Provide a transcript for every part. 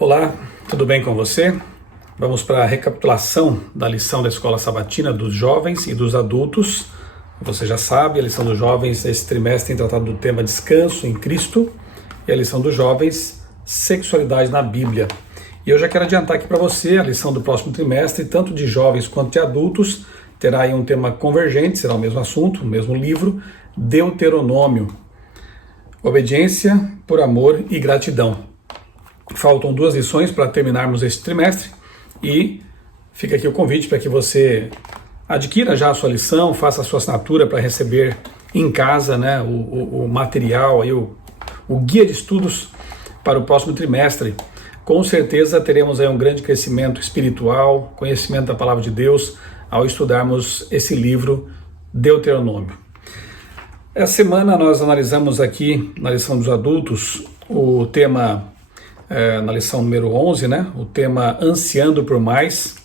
Olá, tudo bem com você? Vamos para a recapitulação da lição da Escola Sabatina dos jovens e dos adultos. Você já sabe, a lição dos jovens esse trimestre tem tratado do tema descanso em Cristo e a lição dos jovens, sexualidade na Bíblia. E eu já quero adiantar aqui para você a lição do próximo trimestre, tanto de jovens quanto de adultos, terá aí um tema convergente, será o mesmo assunto, o mesmo livro, Deuteronômio. Obediência por amor e gratidão. Faltam 2 lições para terminarmos este trimestre e fica aqui o convite para que você adquira já a sua lição, faça a sua assinatura para receber em casa, né, o material, aí, o guia de estudos para o próximo trimestre. Com certeza teremos aí um grande crescimento espiritual, conhecimento da Palavra de Deus ao estudarmos esse livro Deuteronômio. Essa semana nós analisamos aqui na lição dos adultos o tema na lição número 11, né? O tema Ansiando por Mais.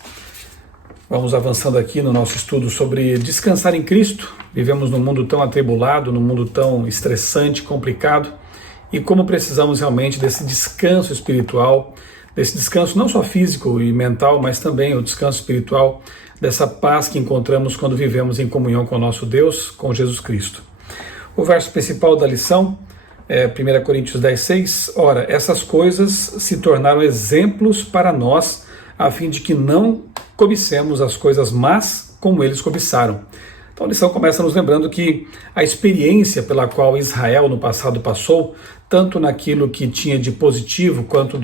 Vamos avançando aqui no nosso estudo sobre descansar em Cristo. Vivemos num mundo tão atribulado, num mundo tão estressante, complicado, e como precisamos realmente desse descanso espiritual, desse descanso não só físico e mental, mas também o descanso espiritual, dessa paz que encontramos quando vivemos em comunhão com o nosso Deus, com Jesus Cristo. O verso principal da lição 1 Coríntios 10:6, ora, essas coisas se tornaram exemplos para nós, a fim de que não cobicemos as coisas más como eles cobiçaram. Então a lição começa nos lembrando que a experiência pela qual Israel no passado passou, tanto naquilo que tinha de positivo, quanto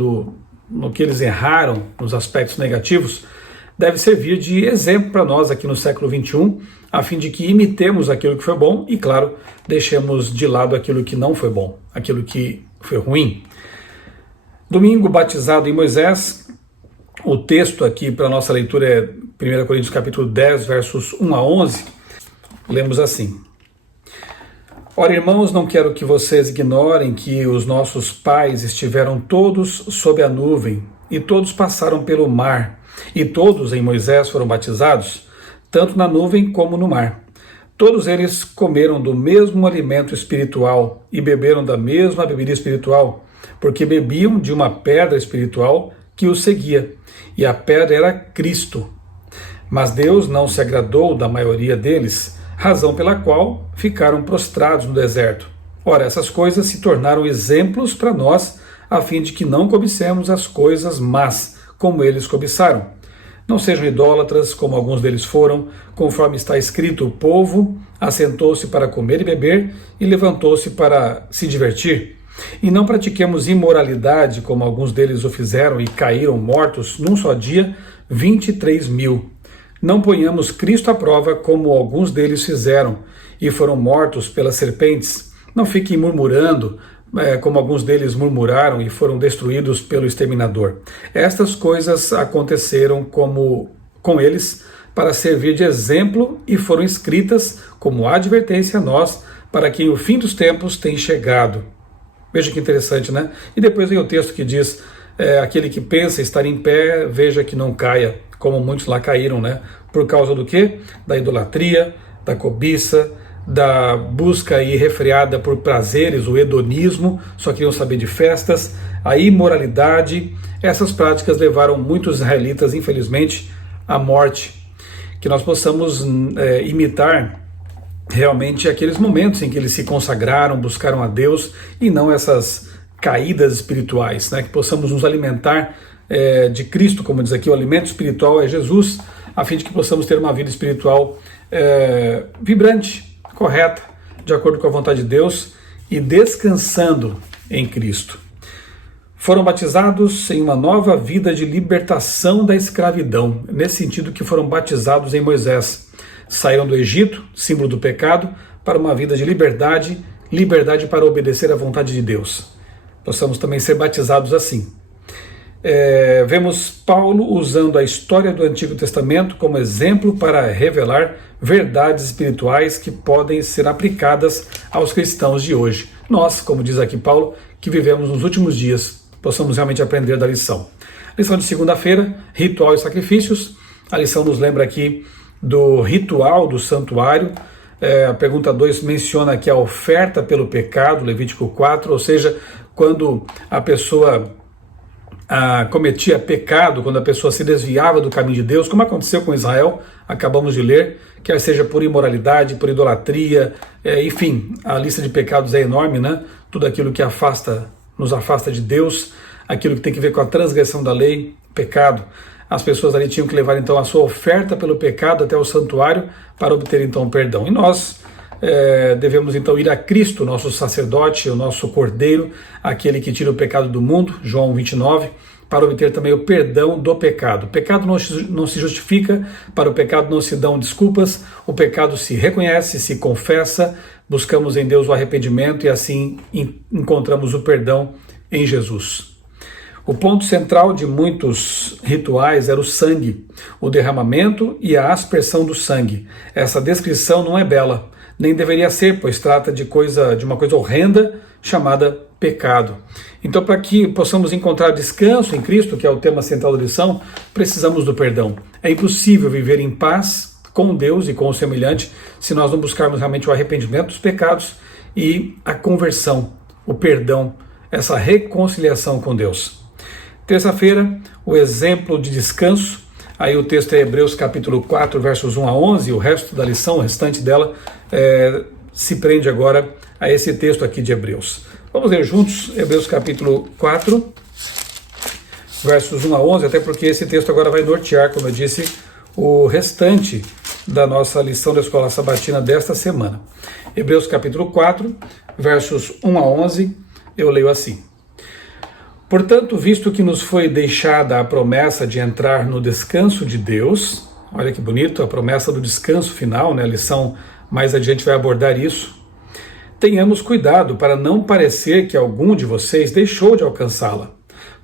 no que eles erraram, nos aspectos negativos, deve servir de exemplo para nós aqui no século XXI, a fim de que imitemos aquilo que foi bom e, claro, deixemos de lado aquilo que não foi bom, aquilo que foi ruim. Domingo, batizado em Moisés, o texto aqui para a nossa leitura é 1 Coríntios capítulo 10, versos 1 a 11, lemos assim: Ora, irmãos, não quero que vocês ignorem que os nossos pais estiveram todos sob a nuvem, e todos passaram pelo mar, e todos em Moisés foram batizados, tanto na nuvem como no mar. Todos eles comeram do mesmo alimento espiritual e beberam da mesma bebida espiritual, porque bebiam de uma pedra espiritual que os seguia, e a pedra era Cristo. Mas Deus não se agradou da maioria deles, razão pela qual ficaram prostrados no deserto. Ora, essas coisas se tornaram exemplos para nós, a fim de que não cobicemos as coisas más, como eles cobiçaram. Não sejam idólatras, como alguns deles foram, conforme está escrito, o povo assentou-se para comer e beber e levantou-se para se divertir. E não pratiquemos imoralidade, como alguns deles o fizeram e caíram mortos num só dia, 23.000. Não ponhamos Cristo à prova, como alguns deles fizeram e foram mortos pelas serpentes. Não fiquem murmurando, como alguns deles murmuraram e foram destruídos pelo exterminador. Estas coisas aconteceram com eles para servir de exemplo e foram escritas como advertência a nós, para quem o fim dos tempos tem chegado. Veja que interessante, né? E depois vem o texto que diz, aquele que pensa estar em pé, veja que não caia, como muitos lá caíram, né? Por causa do quê? Da idolatria, da cobiça, da busca irrefreada por prazeres, o hedonismo, só queriam saber de festas, a imoralidade. Essas práticas levaram muitos israelitas, infelizmente, à morte. Que nós possamos imitar realmente aqueles momentos em que eles se consagraram, buscaram a Deus, e não essas caídas espirituais, né? Que possamos nos alimentar de Cristo, como diz aqui, o alimento espiritual é Jesus, a fim de que possamos ter uma vida espiritual vibrante, correta, de acordo com a vontade de Deus e descansando em Cristo. Foram batizados em uma nova vida de libertação da escravidão, nesse sentido que foram batizados em Moisés. Saíram do Egito, símbolo do pecado, para uma vida de liberdade, liberdade para obedecer à vontade de Deus. Possamos também ser batizados assim. Vemos Paulo usando a história do Antigo Testamento como exemplo para revelar verdades espirituais que podem ser aplicadas aos cristãos de hoje. Nós, como diz aqui Paulo, que vivemos nos últimos dias, possamos realmente aprender da lição. Lição de segunda-feira, ritual e sacrifícios. A lição nos lembra aqui do ritual do santuário. A pergunta 2 menciona aqui a oferta pelo pecado, Levítico 4, ou seja, quando a pessoa cometia pecado, quando a pessoa se desviava do caminho de Deus, como aconteceu com Israel, acabamos de ler, quer seja por imoralidade, por idolatria, enfim, a lista de pecados é enorme, né? Tudo aquilo que nos afasta de Deus, aquilo que tem que ver com a transgressão da lei, pecado. As pessoas ali tinham que levar então a sua oferta pelo pecado até o santuário para obter então perdão. E nós devemos então ir a Cristo, nosso sacerdote, o nosso cordeiro, aquele que tira o pecado do mundo, João 29, para obter também o perdão do pecado. O pecado não se justifica, para o pecado não se dão desculpas, o pecado se reconhece, se confessa, buscamos em Deus o arrependimento e assim encontramos o perdão em Jesus. O ponto central de muitos rituais era o sangue, o derramamento e a aspersão do sangue. Essa descrição não é bela, nem deveria ser, pois trata de uma coisa horrenda chamada pecado. Então, para que possamos encontrar descanso em Cristo, que é o tema central da lição, precisamos do perdão. É impossível viver em paz com Deus e com o semelhante se nós não buscarmos realmente o arrependimento dos pecados e a conversão, o perdão, essa reconciliação com Deus. Terça-feira, o exemplo de descanso. Aí o texto é Hebreus capítulo 4, versos 1 a 11, o resto da lição, o restante dela, se prende agora a esse texto aqui de Hebreus. Vamos ler juntos Hebreus capítulo 4, versos 1 a 11, até porque esse texto agora vai nortear, como eu disse, o restante da nossa lição da Escola Sabatina desta semana. Hebreus capítulo 4, versos 1 a 11, eu leio assim. Portanto, visto que nos foi deixada a promessa de entrar no descanso de Deus, olha que bonito, a promessa do descanso final, né? A lição mais adiante vai abordar isso. Tenhamos cuidado para não parecer que algum de vocês deixou de alcançá-la,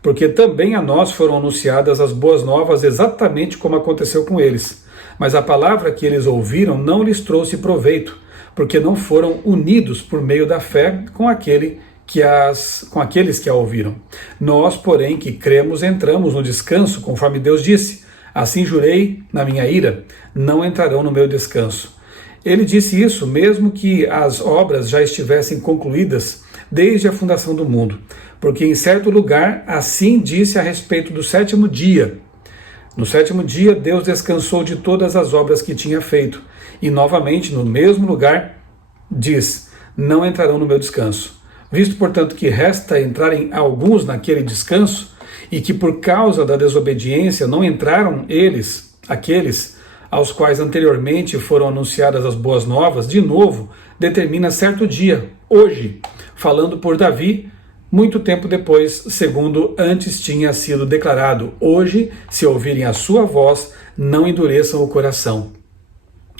porque também a nós foram anunciadas as boas novas exatamente como aconteceu com eles. Mas a palavra que eles ouviram não lhes trouxe proveito, porque não foram unidos por meio da fé com aqueles que a ouviram. Nós, porém, que cremos, entramos no descanso, conforme Deus disse. Assim jurei na minha ira, não entrarão no meu descanso. Ele disse isso mesmo que as obras já estivessem concluídas desde a fundação do mundo, porque em certo lugar assim disse a respeito do sétimo dia. No sétimo dia, Deus descansou de todas as obras que tinha feito, e novamente, no mesmo lugar, diz, não entrarão no meu descanso. Visto, portanto, que resta entrarem alguns naquele descanso, e que por causa da desobediência não entraram aqueles aos quais anteriormente foram anunciadas as boas novas, de novo, determina certo dia, hoje, falando por Davi, muito tempo depois, segundo antes tinha sido declarado, hoje, se ouvirem a sua voz, não endureçam o coração.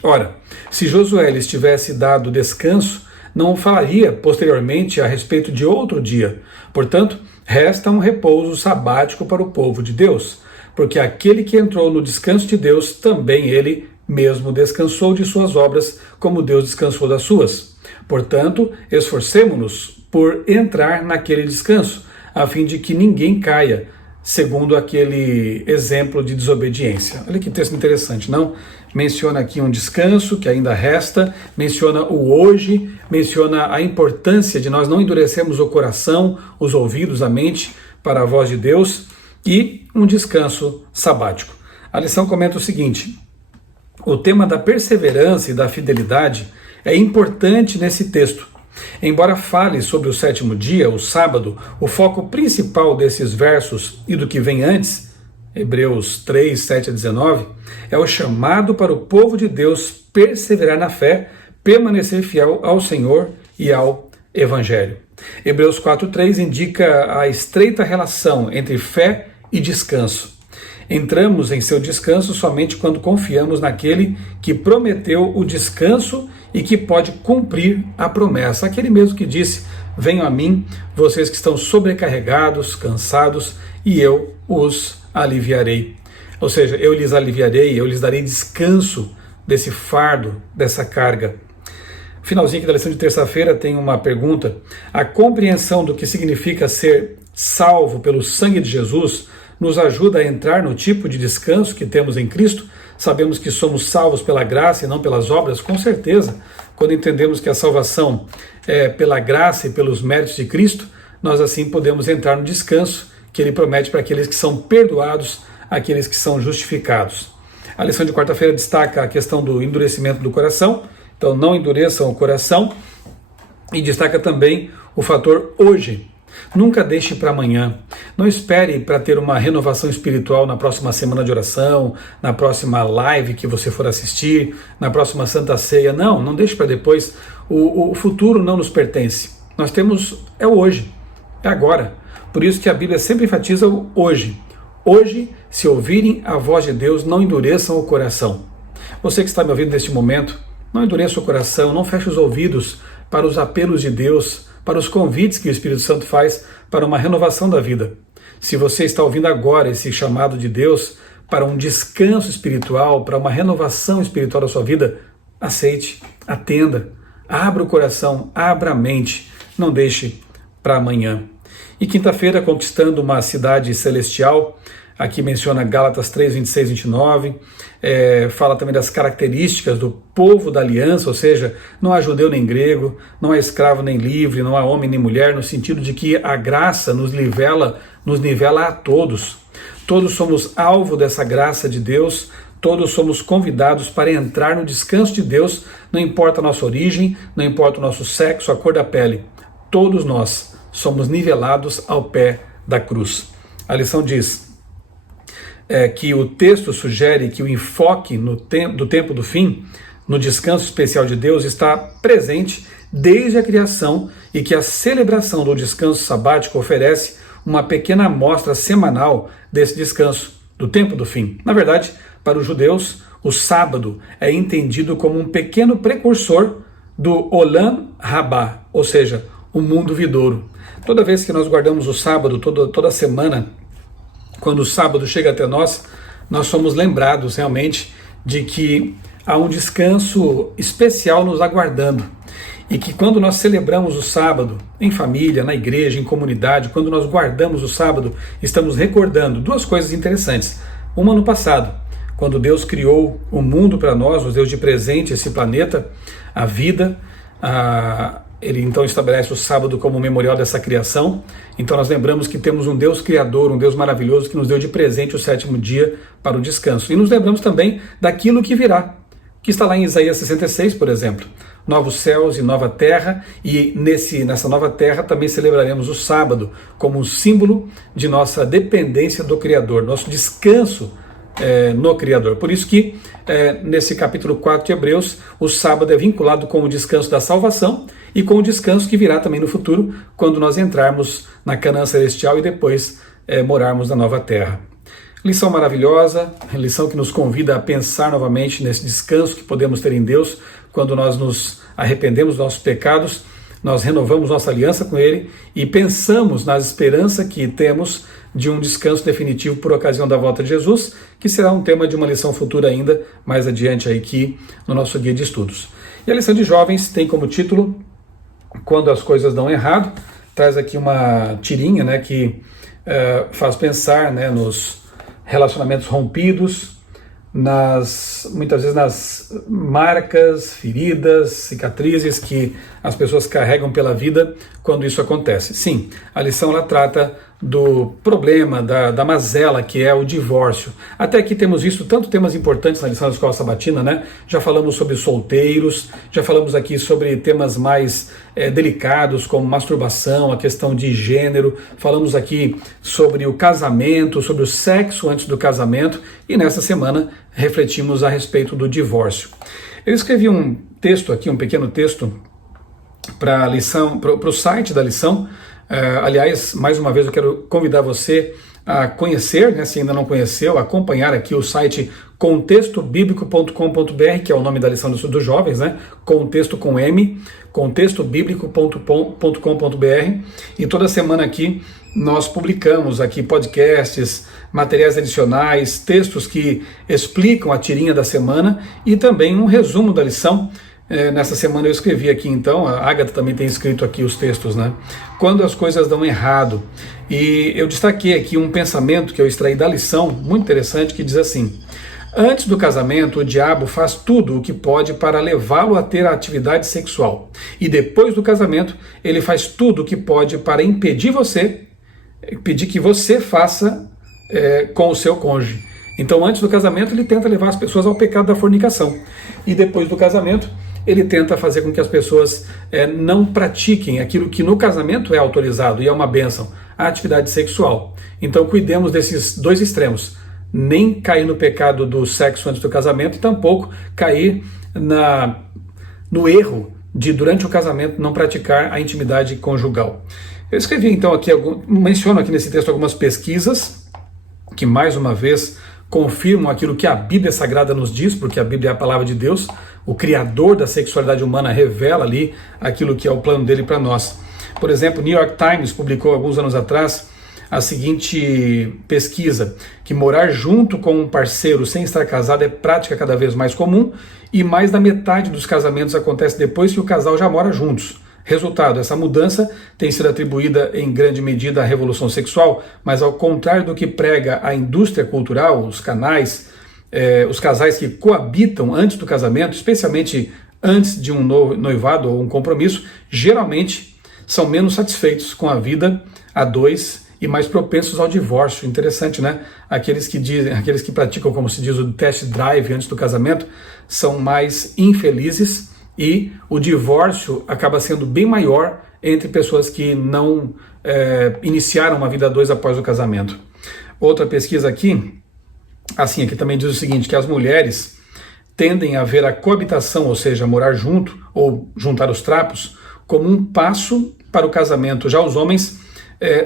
Ora, se Josué lhes tivesse dado descanso, não falaria posteriormente a respeito de outro dia. Portanto, resta um repouso sabático para o povo de Deus, porque aquele que entrou no descanso de Deus, também ele mesmo descansou de suas obras, como Deus descansou das suas. Portanto, esforcemo-nos por entrar naquele descanso, a fim de que ninguém caia, segundo aquele exemplo de desobediência. Olha que texto interessante, não? Menciona aqui um descanso que ainda resta, menciona o hoje, menciona a importância de nós não endurecermos o coração, os ouvidos, a mente para a voz de Deus e um descanso sabático. A lição comenta o seguinte: o tema da perseverança e da fidelidade é importante nesse texto. Embora fale sobre o sétimo dia, o sábado, o foco principal desses versos e do que vem antes, Hebreus 3, 7 a 19, é o chamado para o povo de Deus perseverar na fé, permanecer fiel ao Senhor e ao Evangelho. Hebreus 4:3 indica a estreita relação entre fé e descanso. Entramos em seu descanso somente quando confiamos naquele que prometeu o descanso e que pode cumprir a promessa. Aquele mesmo que disse, venham a mim, vocês que estão sobrecarregados, cansados, e eu os aliviarei. Ou seja, eu lhes aliviarei, eu lhes darei descanso desse fardo, dessa carga. Finalzinho aqui da lição de terça-feira tem uma pergunta. A compreensão do que significa ser salvo pelo sangue de Jesus nos ajuda a entrar no tipo de descanso que temos em Cristo? Sabemos que somos salvos pela graça e não pelas obras? Com certeza. Quando entendemos que a salvação é pela graça e pelos méritos de Cristo, nós assim podemos entrar no descanso que ele promete para aqueles que são perdoados, aqueles que são justificados. A lição de quarta-feira destaca a questão do endurecimento do coração, então não endureçam o coração, e destaca também o fator hoje. Nunca deixe para amanhã. Não espere para ter uma renovação espiritual na próxima semana de oração, na próxima live que você for assistir, na próxima Santa Ceia. Não deixe para depois. O futuro não nos pertence. Nós temos, é o hoje, é agora. Por isso que a Bíblia sempre enfatiza o hoje. Hoje, se ouvirem a voz de Deus, não endureçam o coração. Você que está me ouvindo neste momento, não endureça o coração, não feche os ouvidos para os apelos de Deus, para os convites que o Espírito Santo faz para uma renovação da vida. Se você está ouvindo agora esse chamado de Deus para um descanso espiritual, para uma renovação espiritual da sua vida, aceite, atenda, abra o coração, abra a mente, não deixe para amanhã. E quinta-feira, conquistando uma cidade celestial, aqui menciona Gálatas 3, 26, 29, fala também das características do povo da aliança, ou seja, não há judeu nem grego, não há escravo nem livre, não há homem nem mulher, no sentido de que a graça nos nivela a todos. Todos somos alvo dessa graça de Deus, todos somos convidados para entrar no descanso de Deus, não importa a nossa origem, não importa o nosso sexo, a cor da pele, todos nós somos nivelados ao pé da cruz. A lição diz que o texto sugere que o enfoque do tempo do fim, no descanso especial de Deus, está presente desde a criação e que a celebração do descanso sabático oferece uma pequena amostra semanal desse descanso, do tempo do fim. Na verdade, para os judeus, o sábado é entendido como um pequeno precursor do Olam Rabá, ou seja, o mundo vindouro. Toda vez que nós guardamos o sábado, toda semana, quando o sábado chega até nós, nós somos lembrados realmente de que há um descanso especial nos aguardando. E que quando nós celebramos o sábado, em família, na igreja, em comunidade, quando nós guardamos o sábado, estamos recordando duas coisas interessantes. Uma no passado, quando Deus criou o mundo para nós, nos deu de presente esse planeta, a vida, Ele então estabelece o sábado como memorial dessa criação. Então nós lembramos que temos um Deus criador, um Deus maravilhoso que nos deu de presente o sétimo dia para o descanso. E nos lembramos também daquilo que virá, que está lá em Isaías 66, por exemplo. Novos céus e nova terra, e nessa nova terra também celebraremos o sábado como um símbolo de nossa dependência do Criador, nosso descanso no Criador. Por isso que nesse capítulo 4 de Hebreus, o sábado é vinculado com o descanso da salvação e com o descanso que virá também no futuro, quando nós entrarmos na Canaã celestial e depois morarmos na nova terra. Lição maravilhosa, lição que nos convida a pensar novamente nesse descanso que podemos ter em Deus, quando nós nos arrependemos dos nossos pecados, nós renovamos nossa aliança com Ele e pensamos na esperança que temos de um descanso definitivo por ocasião da volta de Jesus, que será um tema de uma lição futura ainda, mais adiante aqui no nosso guia de estudos. E a lição de jovens tem como título Quando as Coisas Dão Errado, traz aqui uma tirinha, né, que faz pensar, né, nos relacionamentos rompidos, muitas vezes nas marcas, feridas, cicatrizes que as pessoas carregam pela vida quando isso acontece. Sim, a lição ela trata do problema, da mazela que é o divórcio. Até aqui temos visto tanto temas importantes na lição da Escola Sabatina, né? Já falamos sobre solteiros, já falamos aqui sobre temas mais delicados como masturbação, a questão de gênero, falamos aqui sobre o casamento, sobre o sexo antes do casamento, e nessa semana refletimos a respeito do divórcio. Eu escrevi um texto aqui, um pequeno texto para a lição, para o site da lição. Aliás, mais uma vez eu quero convidar você a conhecer, né, se ainda não conheceu, acompanhar aqui o site contextobiblico.com.br, que é o nome da lição dos jovens, né? Contexto com M, contextobiblico.com.br, e toda semana aqui nós publicamos aqui podcasts, materiais adicionais, textos que explicam a tirinha da semana e também um resumo da lição. Nessa semana eu escrevi aqui então, a Agatha também tem escrito aqui os textos, né? Quando as coisas dão errado. E eu destaquei aqui um pensamento que eu extraí da lição, muito interessante, que diz assim: antes do casamento, o diabo faz tudo o que pode para levá-lo a ter a atividade sexual. E depois do casamento, ele faz tudo o que pode para impedir você pedir que você faça com o seu cônjuge. Então, antes do casamento, ele tenta levar as pessoas ao pecado da fornicação. E depois do casamento, ele tenta fazer com que as pessoas não pratiquem aquilo que no casamento é autorizado e é uma bênção, a atividade sexual. Então, cuidemos desses dois extremos. Nem cair no pecado do sexo antes do casamento e tampouco cair no erro de, durante o casamento, não praticar a intimidade conjugal. Eu escrevi, então, aqui, menciono aqui nesse texto algumas pesquisas que, mais uma vez, confirmam aquilo que a Bíblia Sagrada nos diz, porque a Bíblia é a palavra de Deus, o Criador da sexualidade humana revela ali aquilo que é o plano dele para nós. Por exemplo, o New York Times publicou alguns anos atrás a seguinte pesquisa, que morar junto com um parceiro sem estar casado é prática cada vez mais comum e mais da metade dos casamentos acontece depois que o casal já mora juntos. Resultado, essa mudança tem sido atribuída em grande medida à revolução sexual, mas ao contrário do que prega a indústria cultural, os casais que coabitam antes do casamento, especialmente antes de um noivado ou um compromisso, geralmente são menos satisfeitos com a vida a dois e mais propensos ao divórcio. Interessante, né? Aqueles que praticam, como se diz, o test drive antes do casamento, são mais infelizes e o divórcio acaba sendo bem maior entre pessoas que não iniciaram uma vida a dois após o casamento. Outra pesquisa aqui também diz o seguinte, que as mulheres tendem a ver a coabitação, ou seja, morar junto ou juntar os trapos, como um passo para o casamento. Já os homens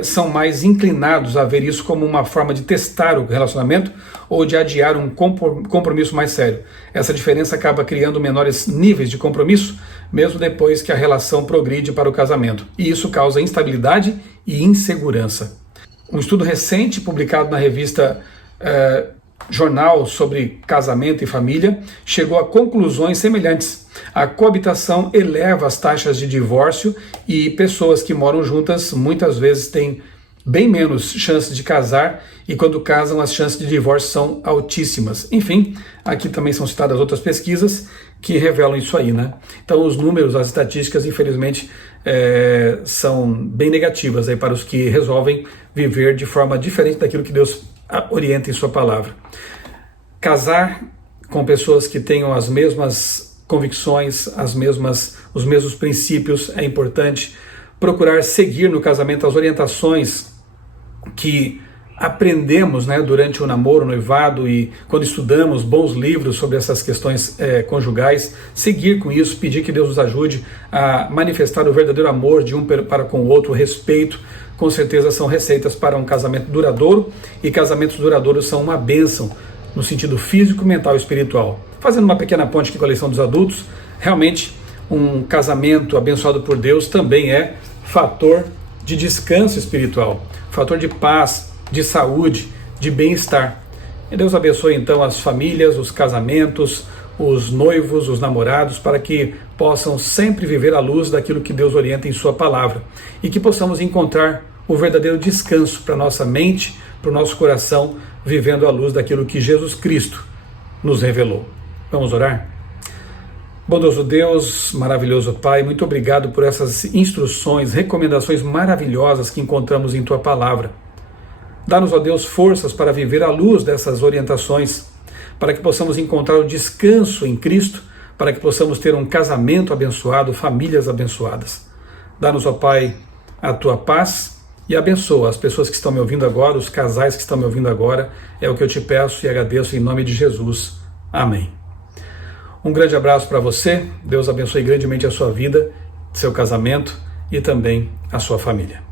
são mais inclinados a ver isso como uma forma de testar o relacionamento ou de adiar um compromisso mais sério. Essa diferença acaba criando menores níveis de compromisso, mesmo depois que a relação progride para o casamento. E isso causa instabilidade e insegurança. Um estudo recente publicado na revista Jornal sobre Casamento e Família chegou a conclusões semelhantes. A coabitação eleva as taxas de divórcio e pessoas que moram juntas muitas vezes têm bem menos chances de casar e quando casam as chances de divórcio são altíssimas. Enfim, aqui também são citadas outras pesquisas que revelam isso aí, né? Então os números, as estatísticas, infelizmente, são bem negativas aí para os que resolvem viver de forma diferente daquilo que Deus orienta em sua palavra. Casar com pessoas que tenham as mesmas convicções, os mesmos princípios é importante. Procurar seguir no casamento as orientações que aprendemos, né, durante o namoro, o noivado e quando estudamos bons livros sobre essas questões conjugais, seguir com isso, pedir que Deus nos ajude a manifestar o verdadeiro amor de um para com o outro, o respeito, com certeza são receitas para um casamento duradouro, e casamentos duradouros são uma bênção no sentido físico, mental e espiritual. Fazendo uma pequena ponte aqui com a lição dos adultos, realmente um casamento abençoado por Deus também é fator de descanso espiritual, fator de paz, de saúde, de bem-estar. E Deus abençoe então as famílias, os casamentos, os noivos, os namorados, para que possam sempre viver à luz daquilo que Deus orienta em sua palavra e que possamos encontrar o verdadeiro descanso para nossa mente, para o nosso coração, vivendo à luz daquilo que Jesus Cristo nos revelou. Vamos orar? Bondoso Deus, maravilhoso Pai, muito obrigado por essas instruções, recomendações maravilhosas que encontramos em Tua palavra. Dá-nos, ó Deus, forças para viver à luz dessas orientações, para que possamos encontrar o descanso em Cristo, para que possamos ter um casamento abençoado, famílias abençoadas. Dá-nos, ó Pai, a Tua paz e abençoa as pessoas que estão me ouvindo agora, os casais que estão me ouvindo agora. É o que eu te peço e agradeço em nome de Jesus. Amém. Um grande abraço para você. Deus abençoe grandemente a sua vida, seu casamento e também a sua família.